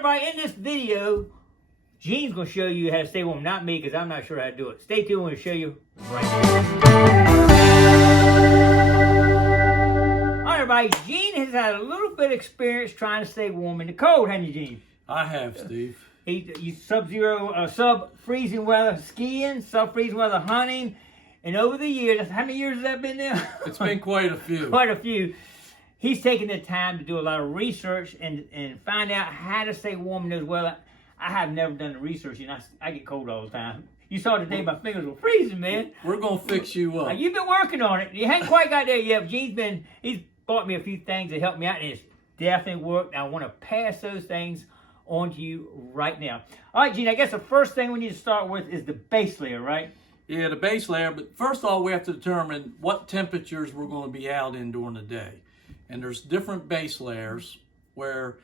everybody, in this video, Gene's going to show you how to stay warm. Not me, because I'm not sure how to do it. Stay tuned, we'll show you right now. Alright, everybody, Gene has had a little bit of experience trying to stay warm in the cold, haven't you, Gene? I have, Steve. You sub-freezing weather skiing, sub-freezing weather hunting, and over the years, how many years has that been now? It's been quite a few. Quite a few. He's taken the time to do a lot of research and find out how to stay warm in those weather. I have never done the research, and I get cold all the time. You saw today my fingers were freezing, man. We're going to fix you up. You've been working on it. You haven't quite got there yet, but he's bought me a few things to help me out, and it's definitely worked. I want to pass those things on to you right now. All right, Gene, I guess the first thing we need to start with is the base layer, right? Yeah, the base layer. But first of all, we have to determine what temperatures we're going to be out in during the day. And there's different base layers where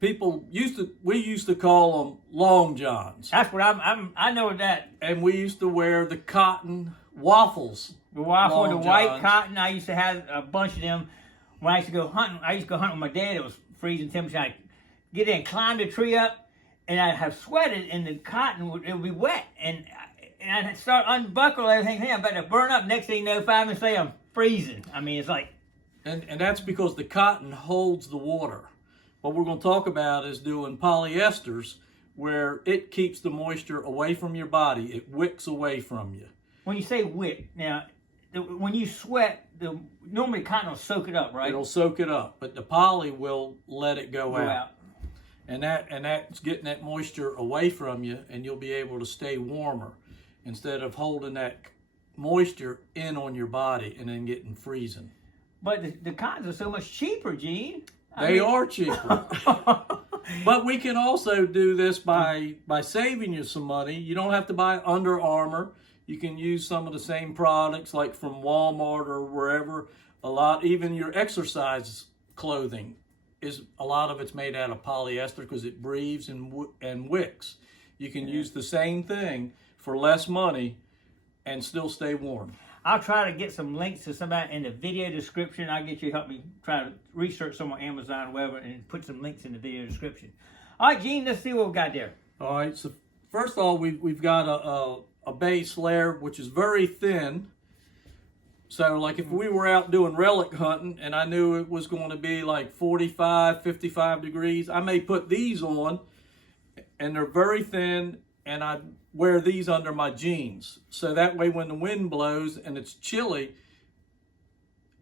we used to call them long johns. That's what I know that. And we used to wear the cotton waffles. The waffle, the white johns. cotton. I used to have a bunch of them when I used to go hunting. I used to go hunting with my dad. It was freezing temperature. I'd get in, climb the tree up, and I'd have sweated, and the cotton would be wet. And I'd start unbuckle everything. Hey, I'm about to burn up. Next thing you know, 5 minutes later, I'm freezing. I mean, it's like... And that's because the cotton holds the water. What we're going to talk about is doing polyesters where it keeps the moisture away from your body. It wicks away from you. When you say wick, now, when you sweat, normally cotton will soak it up, right? It'll soak it up, but the poly will let it go out. And that's getting that moisture away from you, and you'll be able to stay warmer instead of holding that moisture in on your body and then getting freezing. But the cottons are so much cheaper, Gene. They are cheaper. But we can also do this by saving you some money. You don't have to buy Under Armour. You can use some of the same products like from Walmart or wherever. Even your exercise clothing, a lot of it's made out of polyester because it breathes and wicks. You can use the same thing for less money and still stay warm. I'll try to get some links to somebody in the video description. I'll get you to help me try to research some on Amazon or whatever and put some links in the video description. All right, Gene, let's see what we got there. All right, so first of all, we've got a base layer which is very thin. So like if we were out doing relic hunting and I knew it was going to be like 45, 55 degrees, I may put these on and they're very thin, and I wear these under my jeans. So that way when the wind blows and it's chilly,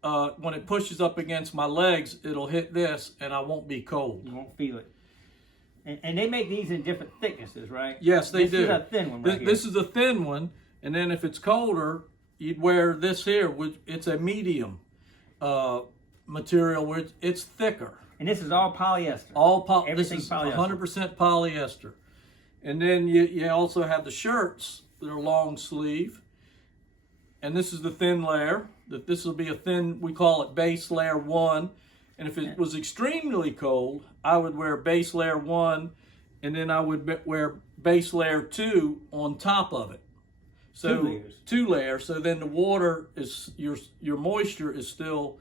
when it pushes up against my legs, it'll hit this and I won't be cold. You won't feel it. And they make these in different thicknesses, right? Yes, they do. This is a thin one right here. This is a thin one, and then if it's colder, you'd wear this here, which it's a medium material where it's thicker. And this is all polyester. Everything's polyester. 100% polyester. And then you also have the shirts that are long sleeve. And this is the thin layer. This will be a thin, we call it base layer 1. And if it was extremely cold, I would wear base layer 1, and then I would wear base layer 2 on top of it. So 2 layers. So then the water is your moisture is still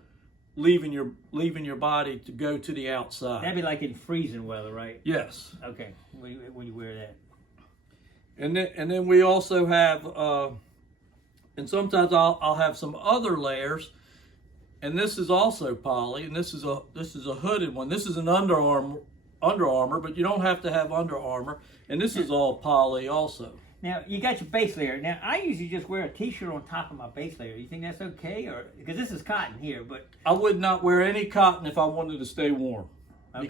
leaving your body to go to the outside. That'd be like in freezing weather, right? Yes. Okay. When you wear that. And then we also have and sometimes I'll have some other layers, and this is also poly, and this is a hooded one. This is an Under Armour, but you don't have to have Under Armour, and this is all poly also. Now, you got your base layer. Now, I usually just wear a t-shirt on top of my base layer. You think that's okay? Or because this is cotton here, but... I would not wear any cotton if I wanted to stay warm. Okay.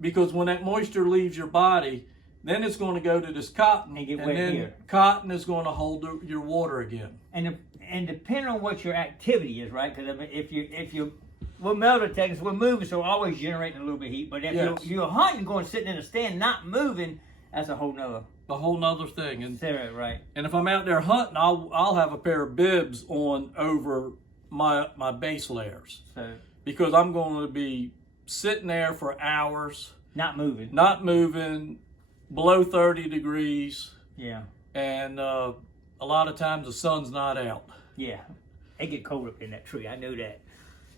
Because when that moisture leaves your body, then it's going to go to this cotton, and then here. Cotton is going to hold your water again. And depending on what your activity is, right? Because if you we're metal detectors, we're moving, so we're always generating a little bit of heat. But if you're hunting, going sitting in a stand, not moving, that's a whole nother thing. And right. And if I'm out there hunting, I'll have a pair of bibs on over my base layers. Because I'm going to be sitting there for hours. Not moving. Below 30 degrees. Yeah. And a lot of times the sun's not out. Yeah. It get cold up in that tree. I know that.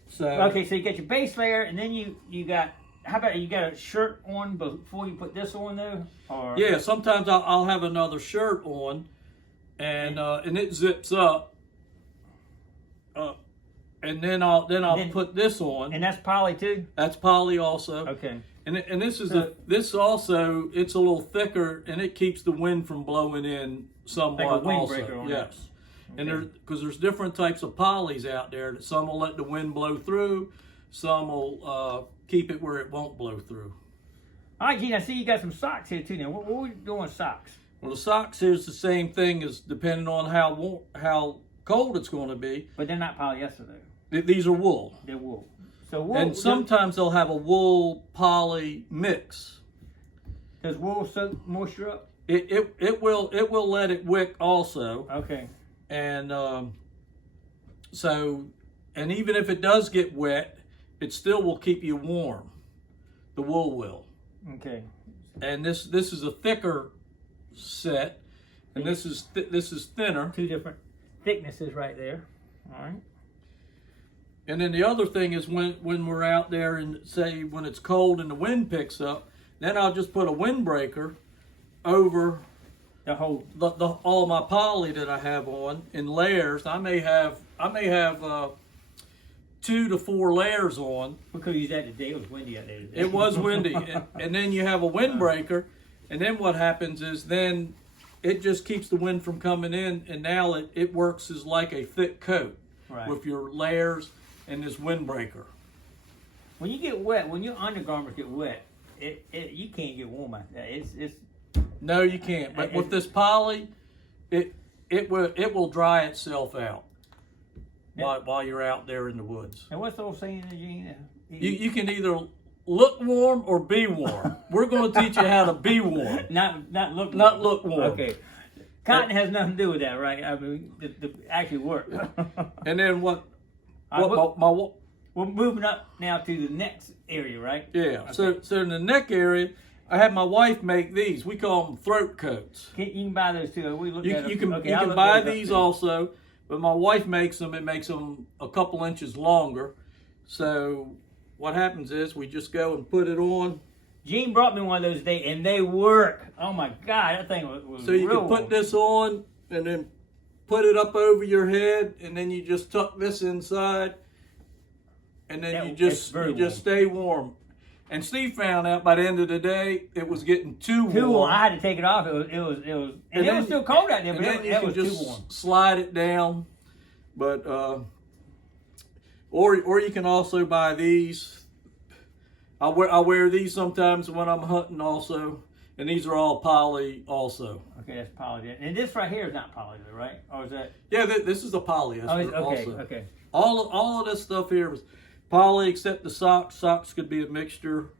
So okay, so you got your base layer, and then you got, how about you got a shirt on before you put this on though? Or Yeah, sometimes I'll have another shirt on, and it zips up, and then I'll put this on. And that's poly too. That's poly also. Okay. And this is this also, it's a little thicker, and it keeps the wind from blowing in somewhat. Like a also. windbreaker on Yes. it. And there's different types of polys out there. That some will let the wind blow through, some will keep it where it won't blow through. All right, Gene, I see you got some socks here too now. What are we doing with socks? Well, the socks is the same thing as depending on how cold it's going to be. But they're not polyester though. These are wool. They're wool. So wool. And sometimes they'll have a wool poly mix. Does wool soak moisture up? It will let it wick also. Okay. And and even if it does get wet, it still will keep you warm. The wool will. Okay. And this is a thicker set, and this is thinner. Two different thicknesses right there. All right. And then the other thing is when we're out there and say when it's cold and the wind picks up, then I'll just put a windbreaker over The whole. all my poly that I have on in layers. I may have 2 to 4 layers on. We could use that today. It was windy out there today. It was windy, and then you have a windbreaker, and then what happens is then it just keeps the wind from coming in, and now it works as like a thick coat with your layers and this windbreaker. When you get wet, when your undergarments get wet, you can't get warm out there. It's No, you can't. But with this poly, it will dry itself out while you're out there in the woods. And what's the old saying, Gene? You can either look warm or be warm. We're going to teach you how to be warm. Not look warm. Not look warm. Okay. Cotton has nothing to do with that, right? I mean, the actual work. And then we're moving up now to the next area, right? Yeah. Okay. So in the neck area, I had my wife make these. We call them throat coats. You can buy those too. We look at them. You can I'll buy look those up these too. also, but my wife makes them. It makes them a couple inches longer. So what happens is we just go and put it on. Gene brought me one of those today, and they work. Oh my God, that thing was So you real can put this on and then put it up over your head, and then you just tuck this inside, and then you just stay warm. And Steve found out by the end of the day it was getting too warm. I had to take it off. It was still cold out there, but it was too warm. Slide it down, but or you can also buy these. I wear these sometimes when I'm hunting also, and these are all poly also. Okay, that's poly. And this right here is not poly, though, right? Or is that? Yeah, this is a polyester also. Okay. All of this stuff here is poly except the socks. Socks could be a mixture.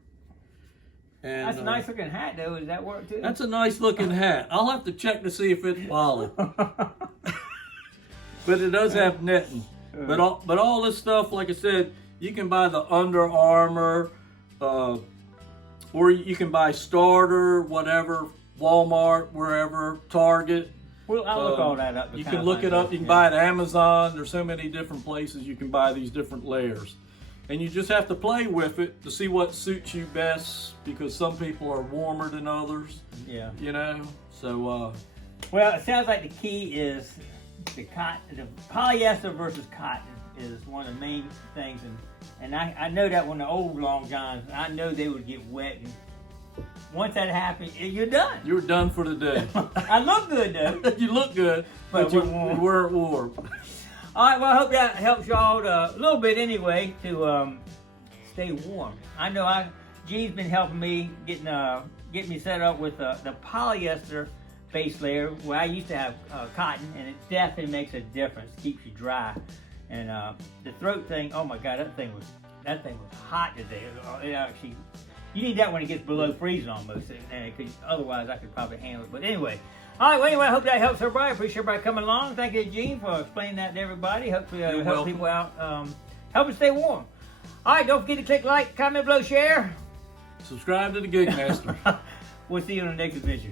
And That's a nice looking hat, though. Does that work too? That's a nice looking hat. I'll have to check to see if it's poly. But it does have netting. But all this stuff, like I said, you can buy the Under Armour, or you can buy Starter, whatever, Walmart, wherever, Target. Well, I'll look all that up. You can look it up. You can buy it at Amazon. There's so many different places you can buy these different layers. And you just have to play with it to see what suits you best, because some people are warmer than others. Yeah. You know? So, well, it sounds like the key is the polyester versus cotton is one of the main things. And I know that when the old long johns, I know they would get wet. And once that happened, you're done. You're done for the day. I look good, though. You look good, but you weren't warm. All right, well, I hope that helps y'all a little bit anyway to stay warm. I know Gene's been helping me get me set up with the polyester base layer where I used to have cotton, and it definitely makes a difference. Keeps you dry. And the throat thing, oh my God, that thing was hot today. It actually, you need that when it gets below freezing almost, and otherwise I could probably handle it. But anyway. All right, well, anyway, I hope that helps everybody. I appreciate everybody coming along. Thank you, Gene, for explaining that to everybody. Hopefully, help people out, help us stay warm. All right, don't forget to click like, comment below, share. Subscribe to the Gigmaster. We'll see you on the next adventure.